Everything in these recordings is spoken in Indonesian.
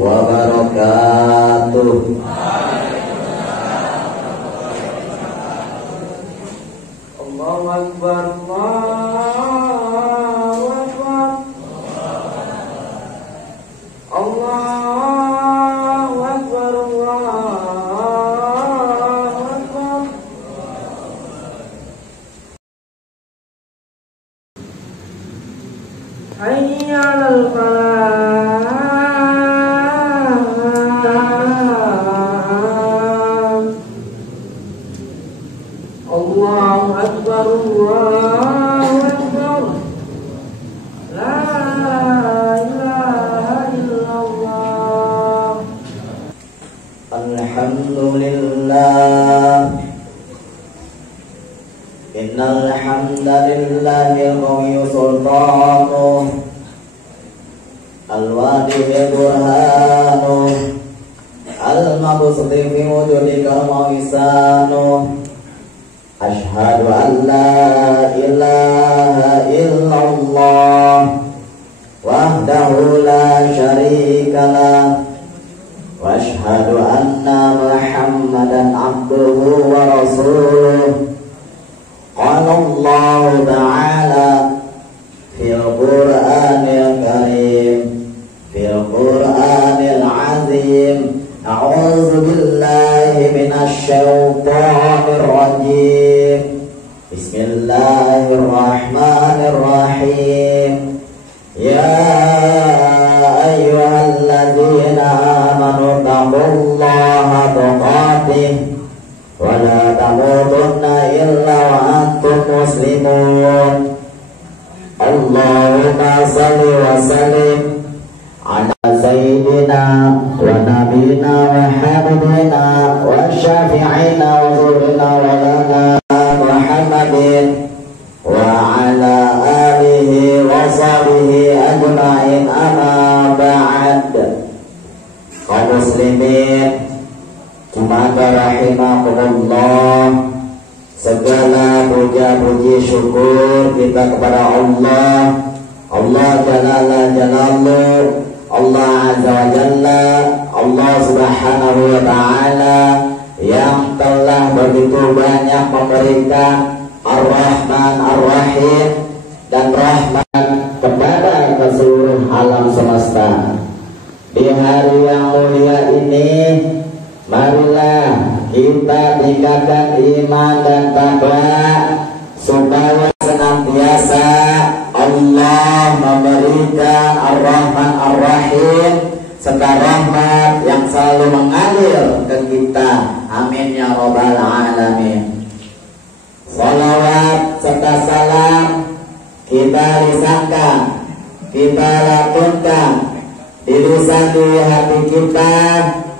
wabarakatuh. Allahu Akbar, Allahu Akbar, Allahu Akbar, Allahu Akbar. Hayya 'alal falah. Allahu Akbar, Allahu Akbar. La ilaha illallah. Alhamdulillah. Innal hamdalillahi qawiyyu sultanuh al-wadihi burhanuh al-mabsuti fi wujudika mawisanuh. Ashhadu an la ilaha illallah wahdahu la syarika lah wa ashhadu anna Muhammadan abduhu wa rasuluh. Qala Allah ta'ala fil Qur'anil Karim fil Qur'anil Azim. A'udzu billahi minasy syaithanir rajim. Bismillahirrahmanirrahim. Ya ayyuhalladzina amanu taqullaha tuqatih wa la tamutunna illa wa antum muslimun. Allahumma shalli wa sallim ala sayyidina wa nabiyina wa habibina wa syafi'ina wa zurina wa lana Muhammadin wa ala alihi wa sahbihi ajma'in, amma ba'd. Kaum muslimin jemaah rahimakumullah, segala puja-puji syukur kita kepada Allah, Allah Jalala Jalaluh, Allah Azza wa Jalla, Allah Subhanahu wa Ta'ala, yang telah begitu banyak memberikan Ar-Rahman Ar-Rahim dan rahmat kepada seluruh alam semesta. Di hari yang mulia ini, marilah kita tingkatkan iman dan takwa supaya senantiasa Allah memberikan Ar-Rahman Ar-Rahim serta rahmat yang selalu mengalir ke kita. Amin ya rabbal alamin. Salawat serta salam kita lisankan, kita lakukan di lisan di hati kita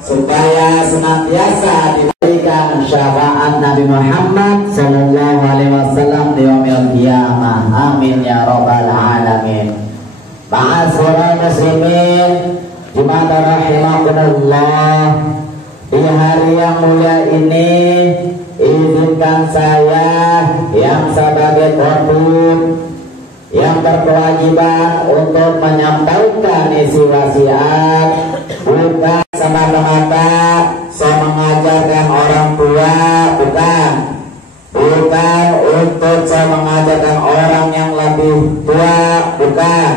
supaya senantiasa diberikan syafaat Nabi Muhammad sallallahu alaihi wasallam di yaumil qiyamah. Amin ya rabbal alamin. Ma'asyiral muslimin jemaah rahimakumullah, di hari yang mulia ini izinkan saya yang sebagai khatib yang berkewajiban untuk menyampaikan isi wasiat, bukan semata-mata saya mengajarkan orang tua, bukan untuk saya mengajarkan orang yang lebih tua, bukan,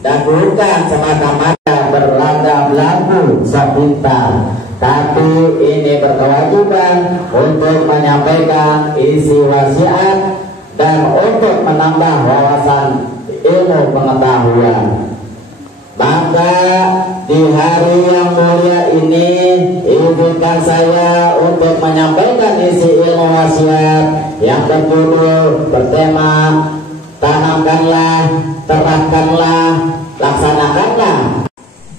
dan bukan semata-mata berlagak lagu sepintar, tapi ini berkewajiban untuk menyampaikan isi wasiat dan untuk menambah wawasan ilmu pengetahuan. Maka di hari yang mulia ini izinkan saya untuk menyampaikan isi ilmu wasiat yang berjudul bertema tanamkanlah, terapkanlah, laksanakanlah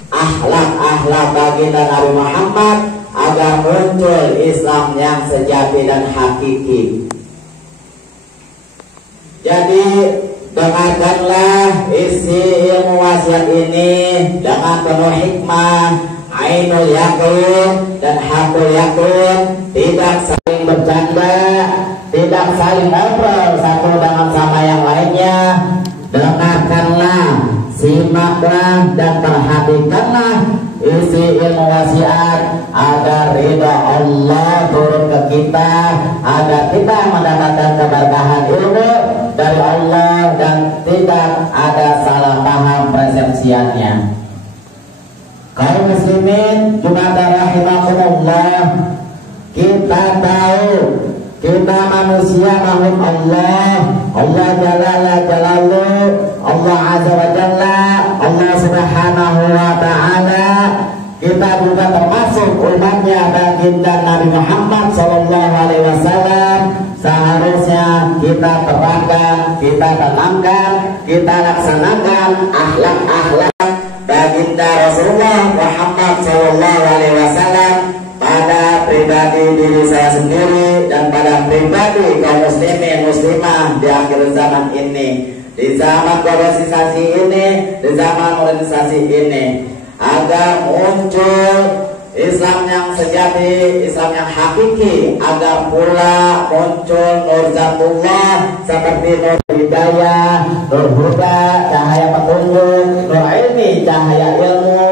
akhlak-akhlak baginda Nabi Muhammad agar muncul Islam yang sejati dan hakiki. Jadi dengarkanlah isi ilmu wasiat ini dengan penuh hikmah, ainul yakin dan hakul yakin, tidak saling bercanda, tidak saling ngobrol satu dengan sama yang lainnya. Dengarkanlah, simaklah dan perhatikanlah isi ilmu wasiat agar ridha Allah turun ke kita, agar kita mendapatkan keberkahan ilmu dari Allah dan tidak ada salah paham persepsiannya. Kaum muslimin Jumat rahimakumullah, kita tahu kita manusia makhluk Allah, Allah jalala jalalu, Allah azza wa jalla, Allah subhanahu wa ta'ala. Kita juga termasuk umatnya baginda Nabi Muhammad sallallahu alaihi wasallam. Seharusnya kita terapkan, kita tanamkan, kita laksanakan akhlak-akhlak baginda Rasulullah Muhammad sallallahu alaihi wasallam pada pribadi diri saya sendiri dan pada pribadi kaum muslimin muslimah di akhir zaman ini, di zaman globalisasi ini, di zaman modernisasi ini, agar muncul Islam yang sejati, Islam yang hakiki, agar pula muncul Nur Zatullah seperti Nur Hidayah, Nur Huda, cahaya petunjuk, Nur Ilmi, cahaya ilmu,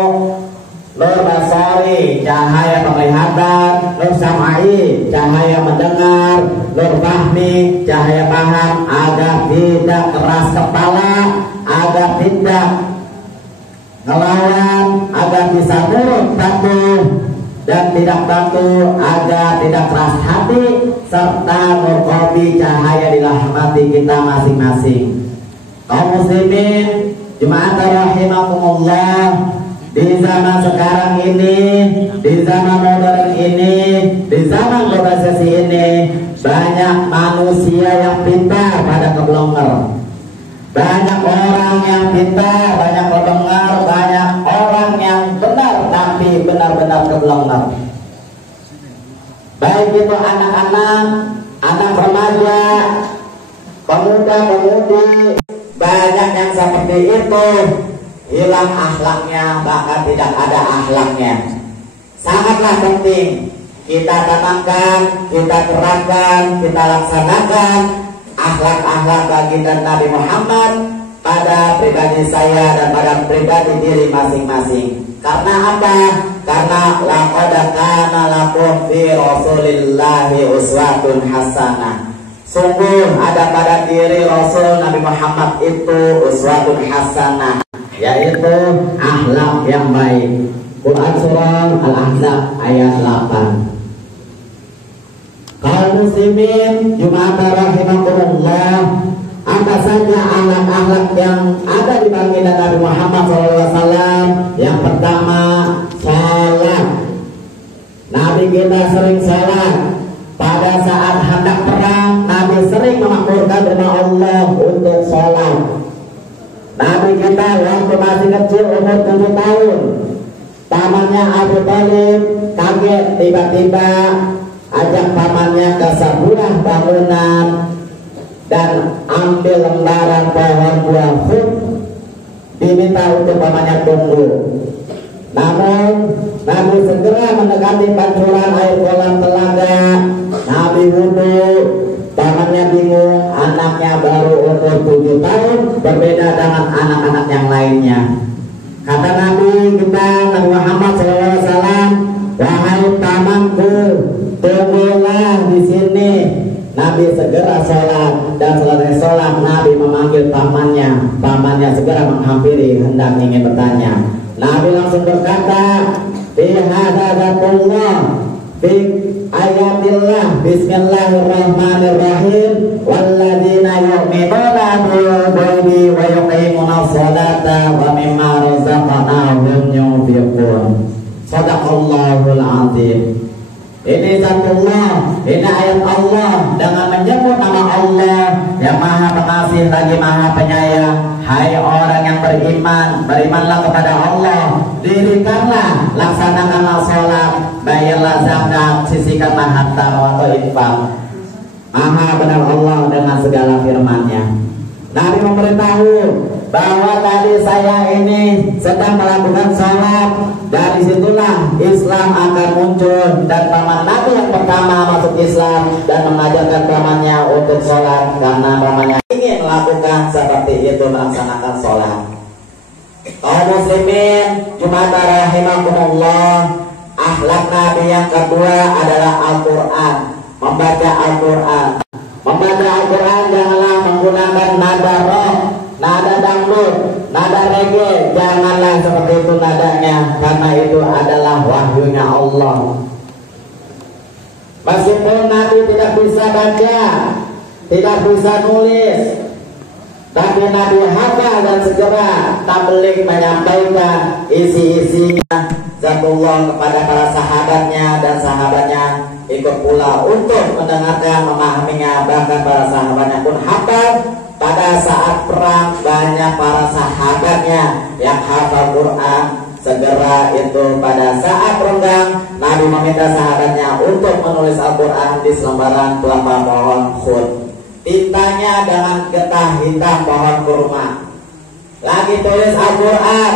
Nur Basari, cahaya penglihatan, Nur Samai, cahaya mendengar, Nur Fahmi, cahaya paham, agar tidak keras kepala, agar tidak ngelawan, agar bisa nurut patuh dan tidak patuh, agar tidak keras hati, serta nur qalbi, cahaya di dalam hati kita masing-masing. Kaum muslimin jemaat rahimakumullah, di zaman sekarang ini, di zaman modern ini, di zaman globalisasi ini, banyak manusia yang pintar pada keblonger, banyak orang yang pintar, banyak kebenger, banyak orang yang benar tapi benar-benar keblonger. Baik itu anak-anak, anak remaja, pemuda-pemudi, banyak yang seperti itu. Hilang akhlaknya, bahkan tidak ada akhlaknya. Sangatlah penting kita tanamkan, kita terapkan, kita laksanakan akhlak-akhlak baginda Nabi Muhammad pada pribadi saya dan pada pribadi diri masing-masing. Karena apa? Karena laqad kana lakum fi Rasulillahi uswatun hasanah. Sungguh ada pada diri Rasul Nabi Muhammad itu uswatun hasanah, yaitu akhlak yang baik. Quran surah Al-Ahzab ayat 8. Kaum muslimin Jumat rahimakumullah, apa saja akhlak-akhlak yang ada di baginda Nabi Muhammad SAW? Yang pertama, salat. Nabi kita sering salat. Pada saat hendak perang, Nabi sering memakmurkan rumah Allah untuk salat. Nabi kita waktu masih kecil umur 7 tahun, pamannya Abu Thalib kaget tiba-tiba ajak pamannya ke sebuah bangunan dan ambil lembaran pohon buah hud, diminta untuk pamannya tunggu. Namun Nabi segera mendekati pancuran air kolam telaga. Nabi wudhu, pamannya bingung, anaknya baru umur 7 tahun, berbeda dengan anak-anak yang lainnya. Kata Nabi kita, Nabi Muhammad SAW, wahai pamanku, tunggulah di sini. Nabi segera sholat, dan selesai sholat Nabi memanggil pamannya. Pamannya segera menghampiri hendak ingin bertanya. Nabi langsung berkata, bihadadzatullah fi ayatillah, bismillahirrahmanirrahim, walladzina yu'minuna bil-ghaibi wa yuqimuna sholata wa mimma razaqnahum yunfiqun. Shadaqallahul azim. Ini zatullah, ini ayat Allah dengan menyebut nama Allah yang maha pengasih lagi maha penyayang. Hai orang yang beriman, berimanlah kepada Allah, dirikanlah, laksanakanlah sholat, bayarlah zakat, sisihkanlah harta atau infak. Maha benar Allah dengan segala firman-Nya. Nabi memberitahu bahwa tadi saya ini sedang melakukan sholat. Dari situlah Islam akan muncul, dan paman Nabi yang pertama masuk Islam dan mengajarkan pamannya untuk sholat karena pamannya ingin melakukan seperti itu, melaksanakan sholat. Kaum muslimin Jumatan rahimakumullah, akhlak Nabi yang kedua adalah Al-Quran. Membaca Al-Quran. Membaca Al-Quran janganlah menggunakan nada rock, nada dangdut, nada reggae. Janganlah seperti itu nadanya, karena itu adalah wahyunya Allah. Meskipun Nabi tidak bisa baca, tidak bisa nulis, tapi Nabi hafal dan segera tabligh menyampaikan isi-isinya zatullah kepada para sahabatnya, dan sahabatnya ikut pula untuk mendengarkan, memahaminya. Bahkan para sahabatnya pun hafal. Pada saat perang banyak para sahabatnya yang hafal Quran. Segera itu pada saat renggang Nabi meminta sahabatnya untuk menulis Al-Quran di selembaran kelapa pohon khut. Tintanya dengan getah hitam pohon kurma. Lagi tulis Al-Quran,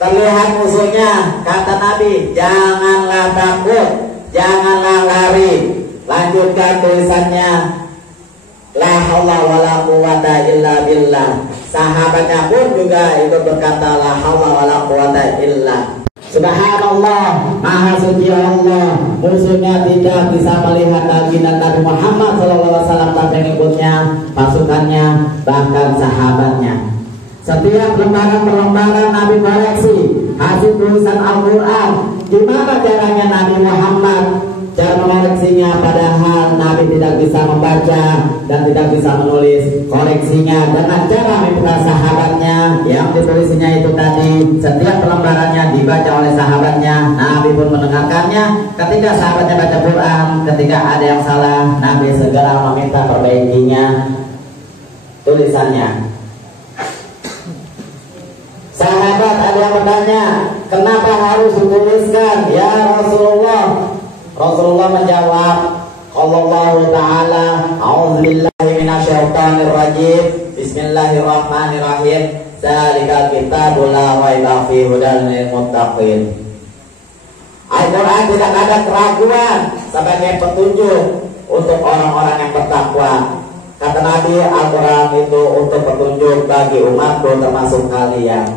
terlihat musuhnya. Kata Nabi, janganlah takut, janganlah lari. Lanjutkan tulisannya, la haula wala quwata illa billah. Sahabatnya pun juga ikut berkata, la haula wala quwata illa. Subhanallah, maha suci Allah. Musuhnya tidak bisa melihat baginda Nabi Muhammad SAW dan pengikutnya, pasukannya, bahkan sahabatnya. Setiap lembaran-lembaran Nabi koreksi hasil tulisan Al-Quran. Gimana caranya Nabi Muhammad cara mengoreksinya, padahal Nabi tidak bisa membaca dan tidak bisa menulis. Koreksinya dengan cara meminta sahabatnya yang ditulisnya itu tadi. Setiap lembarannya dibaca oleh sahabatnya, Nabi pun mendengarkannya. Ketika sahabatnya baca Quran, ketika ada yang salah, Nabi segera meminta perbaikinya tulisannya. Sahabat ada yang bertanya, kenapa harus dituliskan ya Rasulullah? Rasulullah menjawab, Allahu ta'ala, a'udzubillahi minasyaitonir rajim, bismillahirrahmanirrahim, zalikal kitabul la raiba fihi hudal lil muttaqin. Al-Quran tidak ada keraguan sebagai petunjuk untuk orang-orang yang bertakwa. Kata Nabi, Al-Quran itu untuk petunjuk bagi umatku termasuk kalian.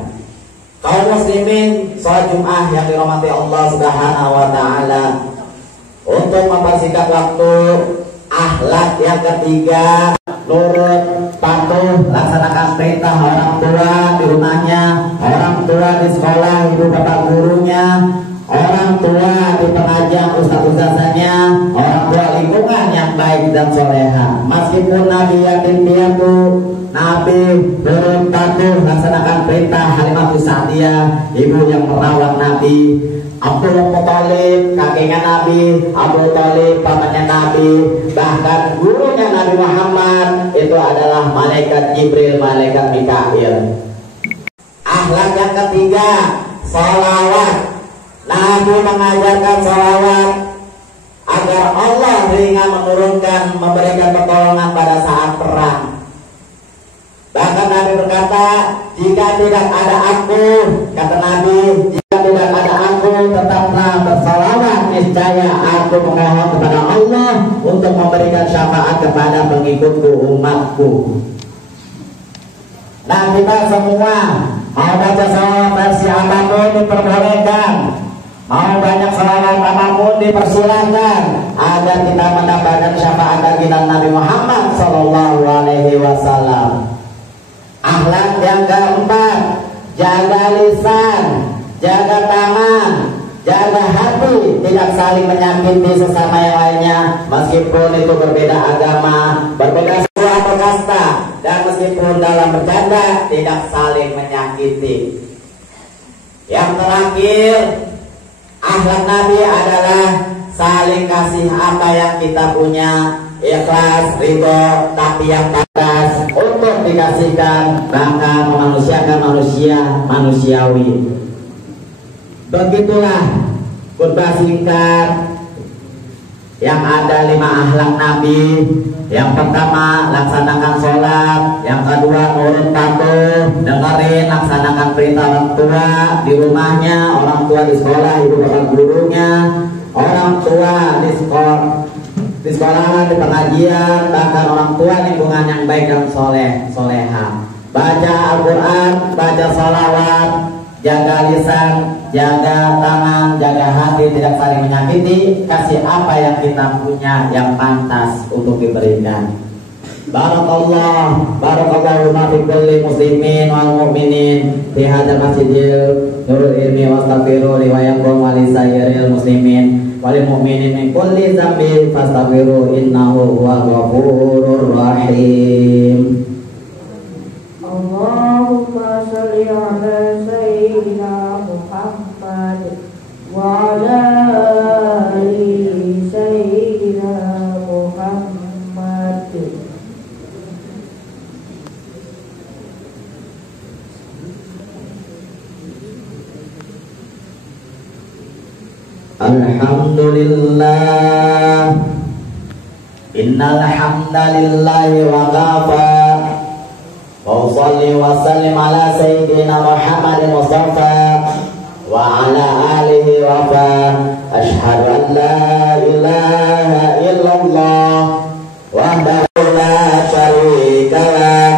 Kaum muslimin, sholat Jum'ah yang dirahmati Allah Subhanahu wa ta'ala, untuk membersihkan waktu, akhlak yang ketiga, nurut, patuh, laksanakan perintah orang tua di rumahnya, orang tua di sekolah, ibu bapak gurunya, orang tua di pengajian ustaz-ustazanya, orang tua lingkungan yang baik dan soleha. Meskipun Nabi yatim piatu, Nabi turun patuh laksanakan perintah Halimatus Sa'diyah, ibu yang merawat Nabi. Abdul Muthalib, kakeknya Nabi, Abu Thalib, pamannya Nabi, bahkan gurunya Nabi Muhammad itu adalah malaikat Jibril, malaikat Mikail. Akhlak yang ketiga, sholawat. Nabi mengajarkan sholawat agar Allah ringan menurunkan, memberikan pertolongan pada saat perang. Bahkan Nabi berkata, jika tidak ada aku, kata Nabi, jika tidak ada aku, tetaplah bersalawat, niscaya aku memohon kepada Allah untuk memberikan syafaat kepada pengikutku, umatku. Nah, kita semua mau baca salawat versi apapun diperbolehkan, mau banyak salawat apapun dipersilakan, agar kita mendapatkan syafaat baginda Nabi Muhammad SAW. Akhlak yang keempat, jaga lisan, jaga tangan, jaga hati, tidak saling menyakiti sesama yang lainnya, meskipun itu berbeda agama, berbeda suku atau kasta, dan meskipun dalam bercanda tidak saling menyakiti. Yang terakhir, akhlak Nabi adalah saling kasih apa yang kita punya, ikhlas, ridho, tapi yang batas untuk dikasihkan, bahkan memanusiakan manusia manusiawi. Begitulah khutbah singkat yang ada 5 akhlak Nabi. Yang pertama, laksanakan sholat. Yang kedua, nurut patuh, dengerin, laksanakan perintah orang tua di rumahnya, orang tua di sekolah, ibu bapak gurunya, orang tua di sekolah, di pengajian, bahkan orang tua lingkungan yang baik dan soleha. baca Al-Quran, baca salawat, jaga lisan, jaga tangan, jaga hati, tidak saling menyakiti, kasih apa yang kita punya yang pantas untuk diberikan. Barakallahu ma fi kulli muslimin wal mu'minin fi hadzal masjidil nurul ilmi wastaghfiru li wa yakum wa li sayyiril muslimin wal mu'minin min kulli dzambin fastaghfiru innahu huwal ghafurur rahim. Allahumma shalli ala sayyidina Muhammad wa ala ali sayyidina Muhammad. Alhamdulillah, innal hamdalillahi wa kafa wa sholli wa sallim ala sayyidina Muhammadin Mustafa wa ala alihi wa fa ashhadu an la ilaha illallah wahdahu la syarika lah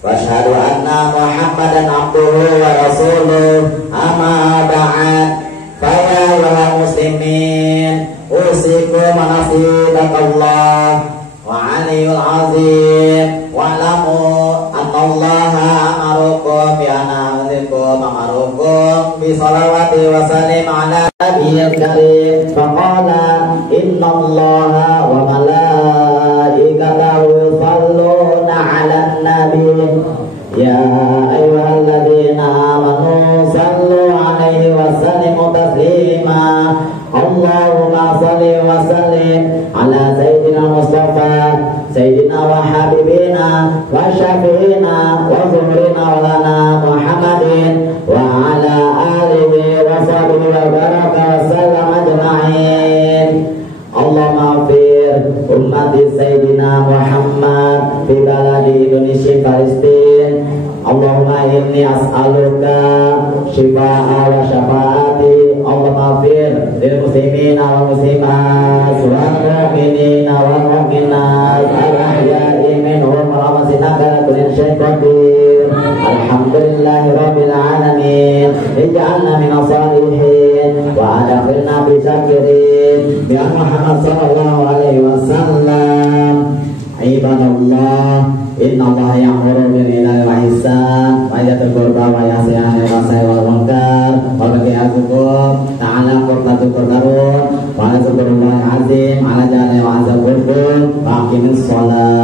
wa ashhadu anna Muhammadan abduhu wa rasuluh amma ba'd. Faya ya muslimin usikum nasibakallah wa aliyul azim wa alamu annallaha amarukum bi ana'ulikum amarukum bi salawati wa salim ala nabiyyil karim faqala innallaha wa malaikatahu yusalluna ala nabi ya ayyuhalladzina amanu sallu alaihi wa sallimu taslima. Allahumma salli wa sallim ala sayyidina Mustafa sayyidina wa habibina wa syafi'ina wa zuhrina wa lana Muhammadin wa ala alihi wa sahbihi wa baraka wa sallam ajma'in. Allahumma fir ummati sayyidina Muhammad fi baladi Indonesia Palestin. Allahumma inni as'aluka shifa'a wa syafa'ati. Allahumma fir lil muslimina wal muslimat wal mu'minina wal mu'minat al-ahya'i minhum wa amsinaka kulli syai'in qadir. Alhamdulillahi rabbil alamin. Ij'alna minas salihin wa adkhilna bi syakirin bi Muhammad sallallahu alaihi wasallam. Ibadallah, innallaha ya'muru bil adli wal ihsan wa yatil qurba wa yanha 'anil fahsya'i wal munkar wa ya'idhukum ta'ala qurratu qurrarun wa yazkurullaha azim ala jalla wa azza wa jalla wa aqimis shalah.